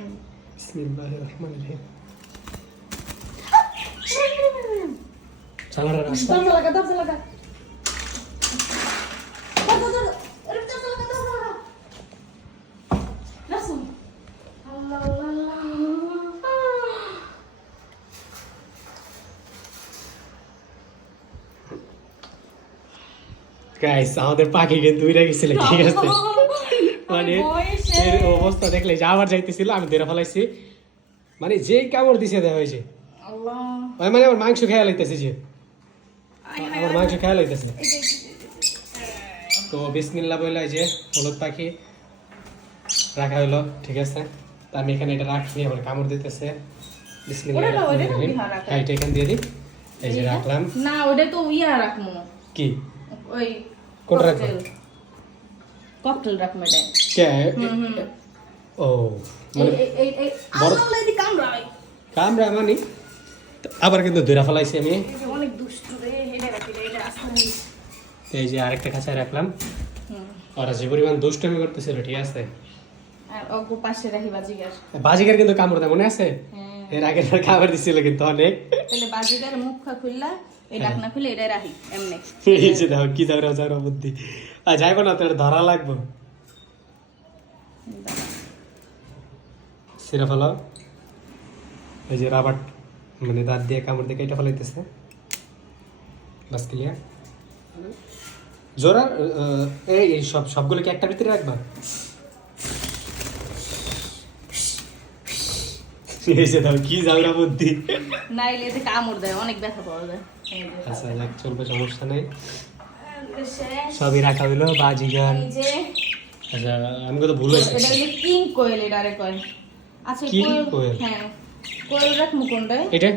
বিসমিল্লাহির রহমানির রহিম। চালার রাস্তা দরজা লাগা দরজা লাগা দরজা আরে দরজা লাগা দরজা লাগা রাসুল আল্লাহ আল্লাহ গাইস আমাদের পাখি কিন্তু উড়ে গেছিল ঠিক আছে মানে এর অবস্থা দেখলে যে আবার যাইতেছিল আমি ধরে ফেলাইছি মানে যেই কামড় দিছে দেওয়া হয়েছে আল্লাহ মানে আমার মাংস খেয়া লাইতেছে যে আমার মাংস খেয়া লাইতেছে তো বিসমিল্লাহ বলে যে হলুদ পাখি রাখা হলো ঠিক আছে তো আমি এখানে এটা রাখি আবার কামড় দিতেছে বিসমিল্লাহ এটা এখানে দিয়ে দিই এই যে রাখলাম না ওটা তো ইয়া রাখমু কি ওই কোনটা রাখবো ককটেল রাখমু এটা কে ও মানে এই আল্লাহ দি কামড়াই কামড়া মানে আবার কিন্তু ধরে ফেলাইছি আমি অনেক দুষ্ট রে এটা রাখি এটা আসলে এই যে আরেকটা খাঁচায় রাখলাম ওরা যে পরিমাণ দুষ্টমি করতেছিল ঠিক আছে আর ওগো পাশে রাখি বাজিগার বাজিকার কিন্তু কামড় দেয় মনে আছে এর আগে কামড় দিছিল কিন্তু অনেক তাহলে বাজিগার মুখ খুললা এই ডাকনা খুলে এটা রাখি এমনি এই যে দেখো কি যাওয়ার বুদ্ধি আর যাইবো না তোর ধরা লাগবো সিরা ফেলো এই যে রাবার মানে দাঁত দিয়ে কামড় দিয়ে কেটে ফেলাইতেছে বাস ক্লিয়ার জোরা এই সবগুলো কি একটার ভিতরে রাখবা এই যে দাও কি যাওয়ার বুদ্ধি নাইলে এতে কামড় দেয় অনেক ব্যথা পাওয়া যায় আচ্ছা যাক চলবে সমস্যা নেই সবই রাখা হইলো বাজিগার এই যে আচ্ছা আমি কত ভুল হয়েছে এটা হলো কিং কোয়েল এটারে কয় আচ্ছা King কোয়েল কোয়েল? হ্যাঁ কোয়েল রাখমু কোনটায় এটা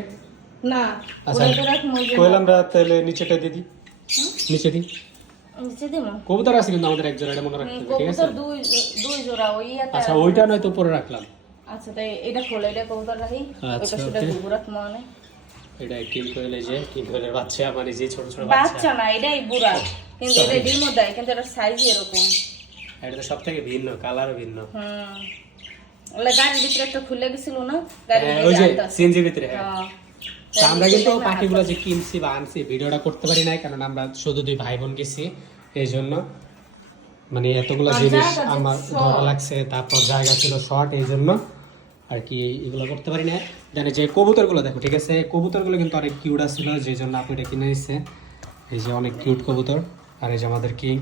না আচ্ছা ওটা রাখমু যে কোয়েল আমরা তাহলে নিচেটা দিয়ে দিই নিচে দিই নিচে দেব কবুতর আছে কিন্তু আমাদের এক জোড়া এটা মনে রাখতে হবে ঠিক আছে কবুতর দুই জোড়া ওই একটা আচ্ছা ওইটা নয়তো উপরে রাখলাম আচ্ছা তাই এটা খোলা এটা কবুতর রাখি আচ্ছা, ওটা সেটা okay. দুবু রাখমু মানে এটা কিং কোয়েল এই যে কিং কোয়েলের বাচ্চা মানে যে ছোট ছোট বাচ্চা বাচ্চা না এটাই বুড়া কিন্তু এটা ডিমও দেয় কিন্তু এটা সাইজ এরকম এটা তো সব থেকে ভিন্ন কালারও ভিন্ন ওলা গাড়ির ভিতরে একটা খুলে গেছিল না গাড়ির হ্যাঁ, ওই যে ভিতরে সিএনজি ভিতরে হ্যাঁ হ্যাঁ তা আমরা কিন্তু পাখিগুলো যে কিনছি বা আনছি ভিডিওটা করতে পারি নাই কারণ আমরা শুধু দুই ভাই বোন গেছি এই জন্য মানে এতগুলো আর জিনিস জায়গা যে আমার short। ধরা লাগছে তারপর জায়গা ছিল শর্ট এই জন্য আর কি এগুলো করতে পারি না জানি যে কবুতরগুলো দেখো ঠিক আছে কবুতরগুলো কিন্তু অনেক কিউট ছিল যে জন্য আপনি এটা কিনে নিচ্ছে এই যে অনেক কিউট কবুতর আর এই যে আমাদের কিং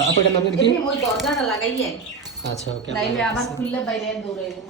আপনার নাম কি ওই দরজাটা লাগাইয়ে আচ্ছা ওকে নাইলে আবার খুললে বাইরে দৌড়াইবো